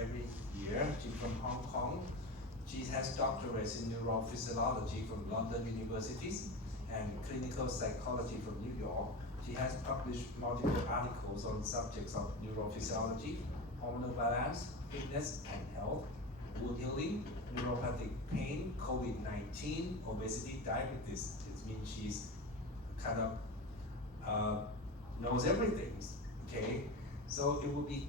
every year. She's from Hong Kong. She has doctorates in neurophysiology from London universities and clinical psychology from New York. She has published multiple articles on subjects of neurophysiology, hormonal balance, fitness and health, wound healing, neuropathic pain, COVID-19, obesity, diabetes. It means she's kind of knows everything, okay? So it would be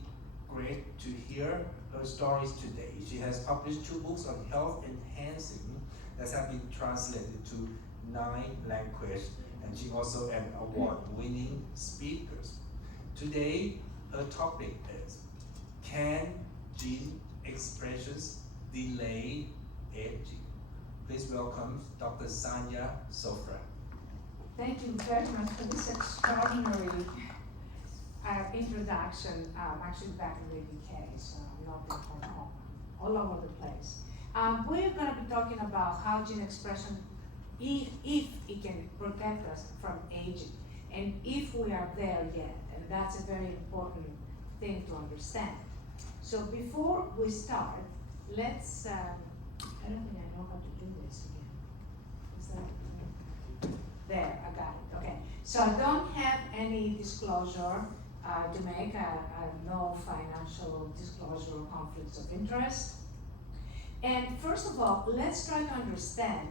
great to hear her stories today. She has published 2 books on health enhancing that have been translated to 9 languages, and she also an award-winning speaker. Today, her topic is, can gene expressions delay aging? Please welcome Dr. Sanya Sofra. Thank you very much for this extraordinary introduction. I'm actually back in the UK, so I'm not in Hong Kong, all over the place. We're going to be talking about how gene expression, if it can protect us from aging, and if we are there yet, and that's a very important thing to understand. So before we start, let's, I don't think I know how to do this again. Is that, there, I got it, okay. So I don't have any disclosure to make, no financial disclosure or conflicts of interest. And first of all, let's try to understand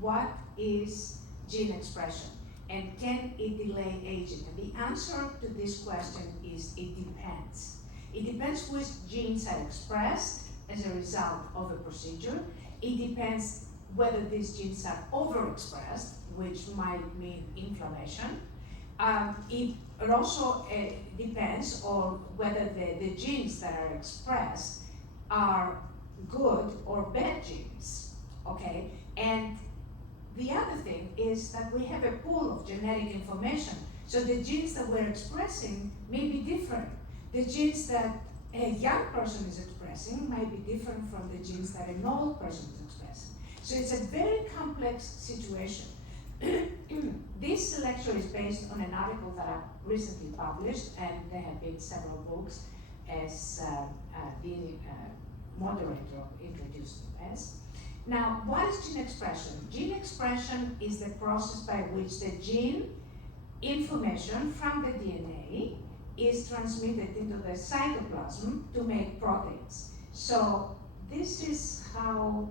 what is gene expression and can it delay aging? And the answer to this question is it depends. It depends which genes are expressed as a result of a procedure. It depends whether these genes are overexpressed, which might mean inflammation. It also depends on whether the genes that are expressed are good or bad genes, okay? And the other thing is that we have a pool of genetic information. So the genes that we're expressing may be different. The genes that a young person is expressing might be different from the genes that an old person is expressing. So it's a very complex situation. This lecture is based on an article that I recently published, and there have been several books as the moderator introduced me as. Now, what is gene expression? Gene expression is the process by which the gene information from the DNA is transmitted into the cytoplasm to make proteins. So this is how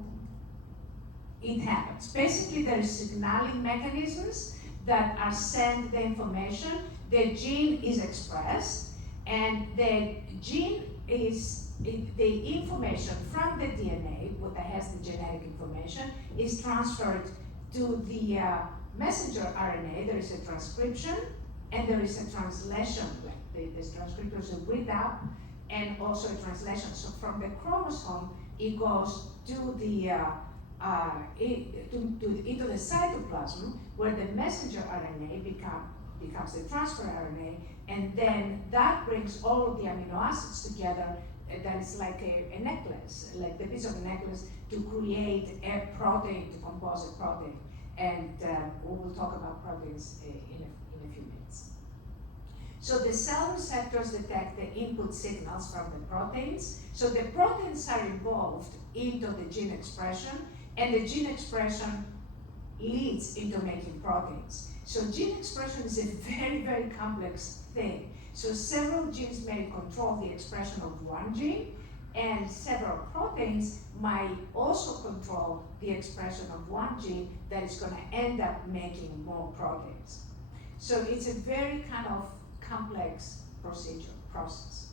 it happens. Basically, there is signaling mechanisms that are send the information, the gene is expressed, and the gene is, the information from the DNA, what has the genetic information, is transferred to the messenger RNA. There is a transcription and there is a translation. This transcription is a read up and also a translation. So from the chromosome, it goes to the into the cytoplasm, where the messenger RNA becomes the transfer RNA, and then that brings all of the amino acids together. That is like a necklace, like the piece of a necklace, to create a protein, to compose a protein. And we will talk about proteins in a few minutes. So the cell receptors detect the input signals from the proteins. So the proteins are involved into the gene expression, and the gene expression leads into making proteins. So gene expression is a very, very complex thing. So several genes may control the expression of one gene, and several proteins might also control the expression of one gene that is going to end up making more proteins. So it's a very kind of complex process.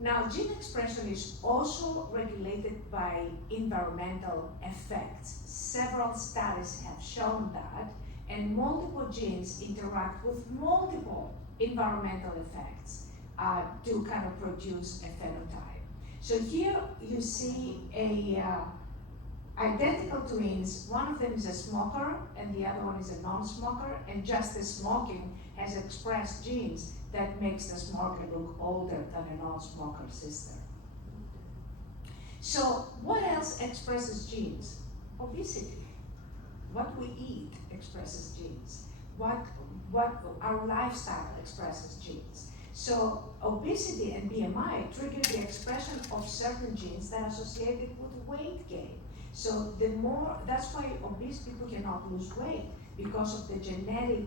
Now, gene expression is also regulated by environmental effects. Several studies have shown that, and multiple genes interact with multiple environmental effects to kind of produce a phenotype. So here you see a identical twins. One of them is a smoker and the other one is a non-smoker, and just the smoking has expressed genes that makes the smoker look older than a non-smoker sister. So what else expresses genes? Obesity. What we eat expresses genes. What our lifestyle expresses genes. So obesity and BMI trigger the expression of certain genes that are associated with weight gain. So that's why obese people cannot lose weight, because of the genetic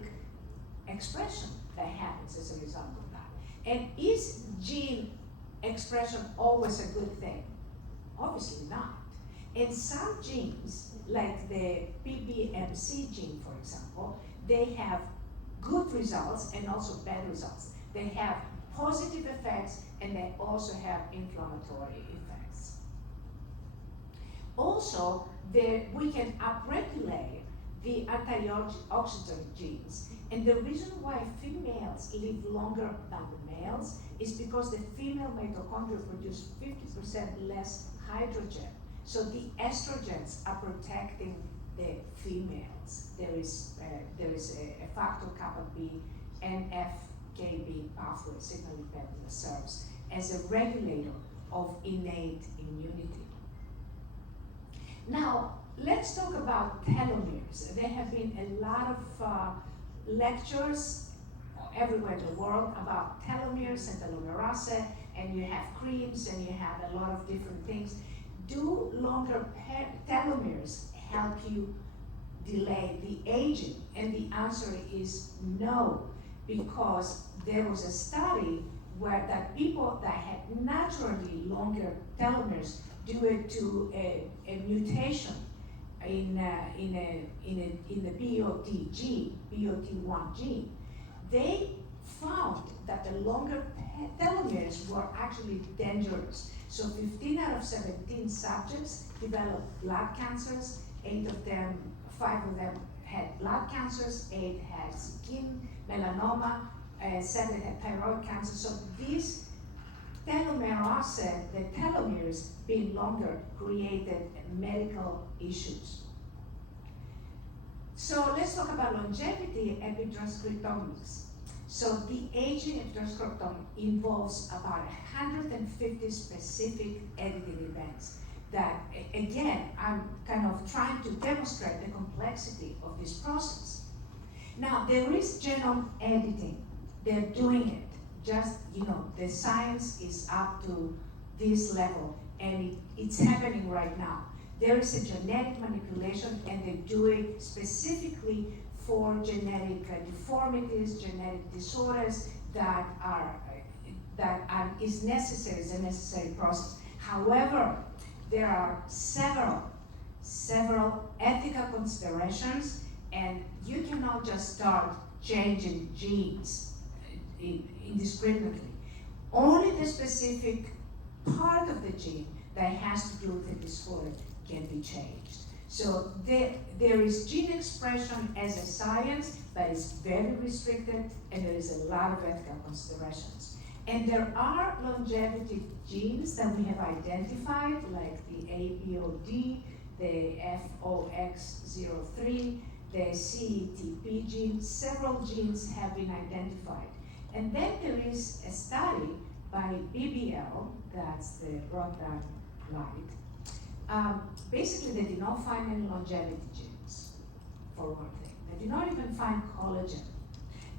expression that happens as a result of that. And is gene expression always a good thing? Obviously not. And some genes, like the PBMC gene, for example, they have good results and also bad results. They have positive effects and they also have inflammatory effects. Also, we can upregulate the antioxidant genes. And the reason why females live longer than the males is because the female mitochondria produce 50% less hydrogen. So the estrogens are protecting the females. There is a factor kappa B NF-κB pathway signaling pathway that serves as a regulator of innate immunity. Now, let's talk about telomeres. There have been a lot of lectures everywhere in the world about telomeres and telomerase, and you have creams and you have a lot of different things. Do longer telomeres help you delay the aging? And the answer is no, because there was a study where that people that had naturally longer telomeres due to a mutation in the BOT gene, BOT1 gene, they found that the longer telomeres were actually dangerous. So 15 out of 17 subjects developed blood cancers. 5 of them had blood cancers, 8 had skin melanoma, 7 had thyroid cancer. So these telomerase, the telomeres being longer, created medical issues. So let's talk about longevity epitranscriptomics. So the aging epitranscriptome involves about 150 specific editing events that, again, I'm kind of trying to demonstrate the complexity of this process. Now, there is genome editing. They're doing it. Just, the science is up to this level, and it's happening right now. There is a genetic manipulation, and they do it specifically for genetic deformities, genetic disorders that is necessary, it's a necessary process. However, there are several ethical considerations, and you cannot just start changing genes indiscriminately. Only the specific part of the gene that has to do with the disorder can be changed. So there is gene expression as a science, but it's very restricted, and there is a lot of ethical considerations. And there are longevity genes that we have identified, like the APOD, the FOX03, the CETP gene. Several genes have been identified. And then there is a study by BBL, that's the broadband light. Basically, they did not find any longevity genes, for one thing. They did not even find collagen.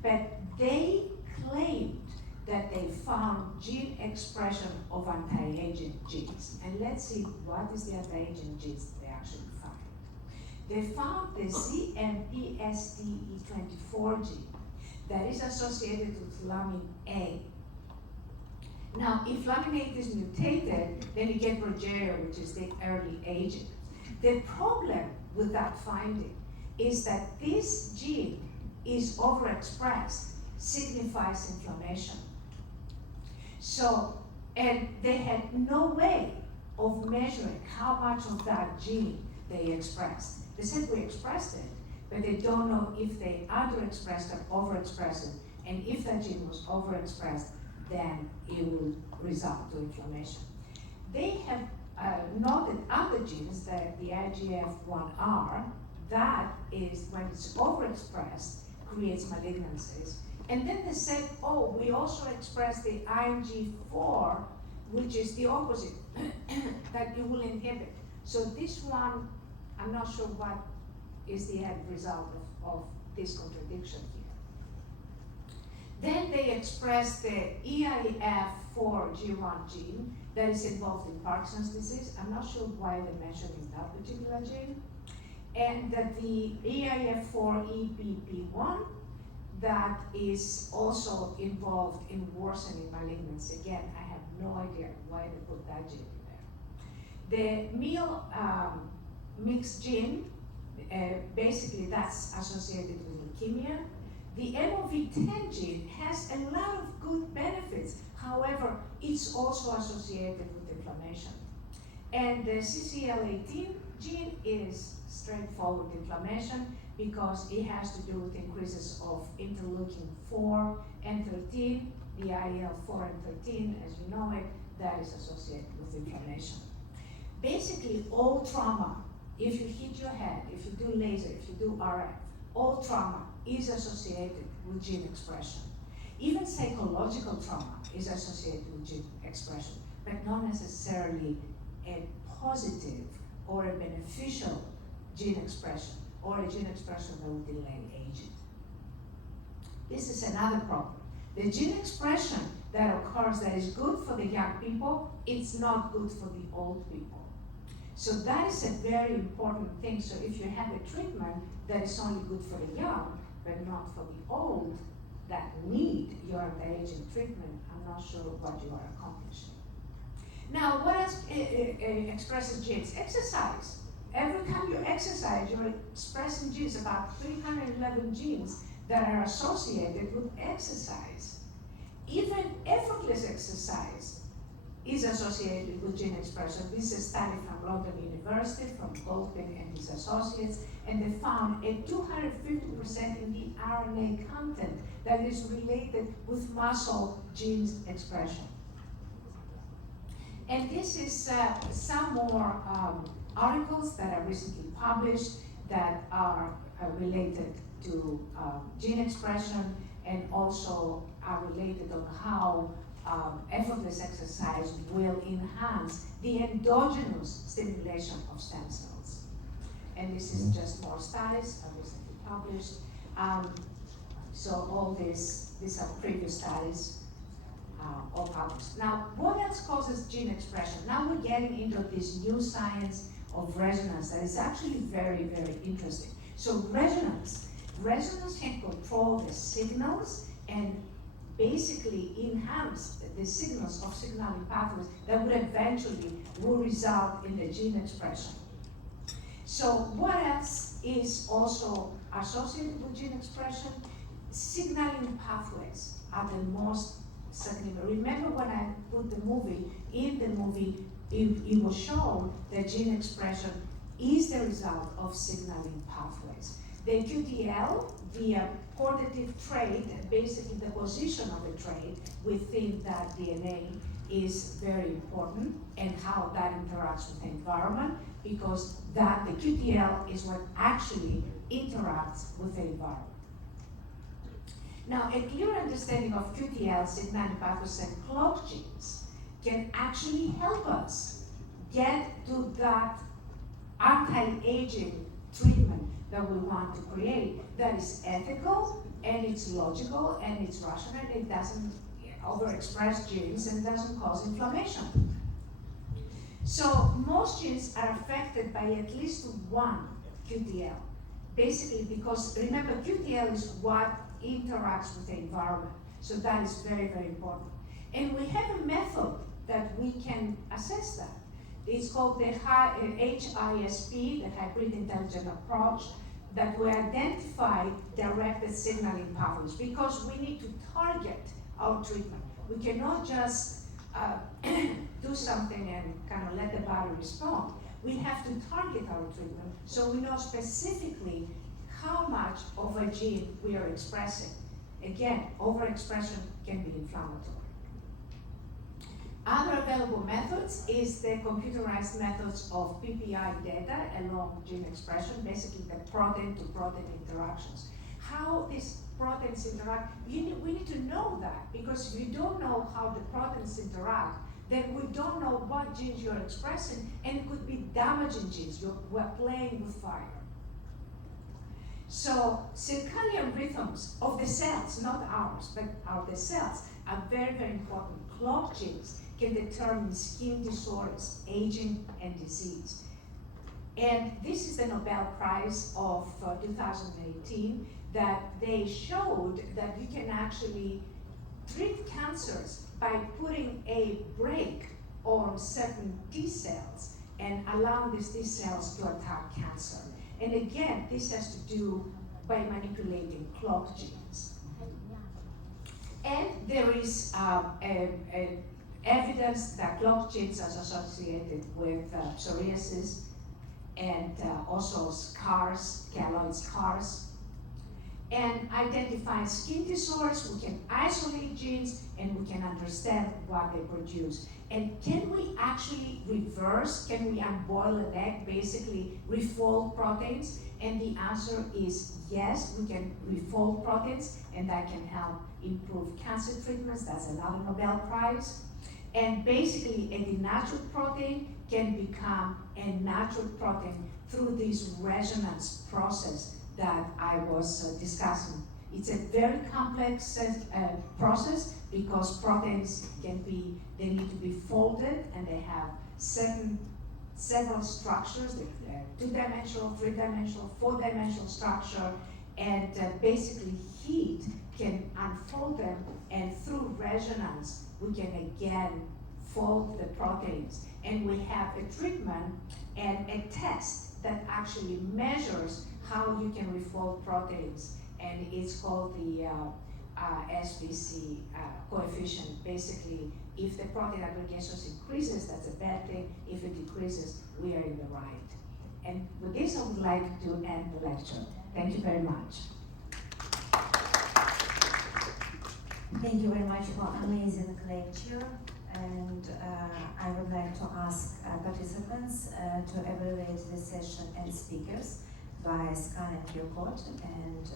But they claimed that they found gene expression of anti-aging genes. And let's see, what is the anti-aging genes they actually found? They found the CMPSTE24 gene that is associated with lamin A. Now, if lamin A is mutated, then you get progeria, which is the early aging. The problem with that finding is that this gene is overexpressed, signifies inflammation. So, and they had no way of measuring how much of that gene they expressed. They said we expressed it, but they don't know if they underexpressed or overexpressed it. And if that gene was overexpressed, then it will result to inflammation. They have noted other genes, that the IGF-1R, that is when it's overexpressed, creates malignancies. And then they said, oh, we also express the IMG4, which is the opposite, that it will inhibit. So this one, I'm not sure what is the end result of this contradiction here. Then they express the EIF4G1 gene that is involved in Parkinson's disease. I'm not sure why they're mentioning that particular gene. And that the EIF4EBP1 that is also involved in worsening malignancy. Again, I have no idea why they put that gene in there. The meal mixed gene, basically that's associated with leukemia. The MOV10 gene has a lot of good benefits. However, it's also associated with inflammation. And the CCL18 gene is straightforward inflammation because it has to do with increases of interleukin 4 and 13, the IL-4 and 13, as you know it, that is associated with inflammation. Basically, all trauma, if you hit your head, if you do laser, if you do RF, all trauma is associated with gene expression. Even psychological trauma is associated with gene expression, but not necessarily a positive or a beneficial gene expression or a gene expression that will delay aging. This is another problem. The gene expression that occurs that is good for the young people, it's not good for the old people. So that is a very important thing. So if you have a treatment that is only good for the young, but not for the old that need your anti-aging treatment, I'm not sure what you are accomplishing. Now, what else expresses genes? Exercise. Every time you exercise, you're expressing genes, about 311 genes that are associated with exercise. Even effortless exercise is associated with gene expression. This is a study from London University, from Goldman and his associates, and they found a 250% in the RNA content that is related with muscle genes expression. And this is some more articles that are recently published that are related to gene expression and also are related on how effortless exercise will enhance the endogenous stimulation of stem cells. And this is just more studies recently published. So all these are previous studies all published. Now, what else causes gene expression? Now we're getting into this new science of resonance that is actually very, very interesting. So resonance can control the signals and basically enhance the signals of signaling pathways that would eventually result in the gene expression. So what else is also associated with gene expression? Signaling pathways are the most significant. Remember when I put the movie, in the movie, it was shown that gene expression is the result of signaling pathways. The QTL, the quantitative trait, basically the position of the trait within that DNA is very important, and how that interacts with the environment, because the QTL is what actually interacts with the environment. Now, a clear understanding of QTL, signaling pathways, and clock genes can actually help us get to that anti-aging treatment that we want to create that is ethical, and it's logical, and it's rational, and it doesn't overexpress genes, and doesn't cause inflammation. So most genes are affected by at least one QTL, basically because, remember, QTL is what interacts with the environment. So that is very, very important. And we have a method that we can assess that. It's called the HISP, the Hybrid Intelligent Approach, that we identify directed signaling pathways, because we need to target our treatment. We cannot just do something and kind of let the body respond. We have to target our treatment so we know specifically how much of a gene we are expressing. Again, overexpression can be inflammatory. Other available methods is the computerized methods of PPI data along gene expression, basically the protein-to-protein interactions. How these proteins interact, we need to know that, because if you don't know how the proteins interact, then we don't know what genes you're expressing, and it could be damaging genes. We're playing with fire. So circadian rhythms of the cells, not ours, but of the cells, are very, very important. Clock genes can determine skin disorders, aging, and disease. And this is the Nobel Prize of 2018, that they showed that you can actually treat cancers by putting a brake on certain T cells and allowing these T cells to attack cancer. And again, this has to do by manipulating clock genes. And there is evidence that clock genes are associated with psoriasis and also scars, keloid scars, and identify skin disorders. We can isolate genes and we can understand what they produce. And can we actually reverse, can we unboil an egg, basically refold proteins? And the answer is yes, we can refold proteins, and that can help improve cancer treatments. That's another Nobel Prize. And basically, a denatured protein can become a natural protein through this resonance process that I was discussing. It's a very complex process because proteins they need to be folded, and they have several structures, two-dimensional, three-dimensional, four-dimensional structure, and basically heat can unfold them, and through resonance, we can again fold the proteins. And we have a treatment and a test that actually measures how you can refold proteins, and it's called the SBC coefficient. Basically, if the protein aggregations increases, that's a bad thing. If it decreases, we are in the right. And with this, I would like to end the lecture. Thank you very much. Thank you very much for amazing lecture. And I would like to ask participants to evaluate the session and speakers by scanning your code, and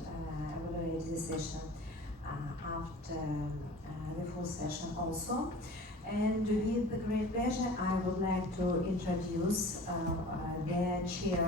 evaluate the session after the full session also. And with great pleasure, I would like to introduce the chair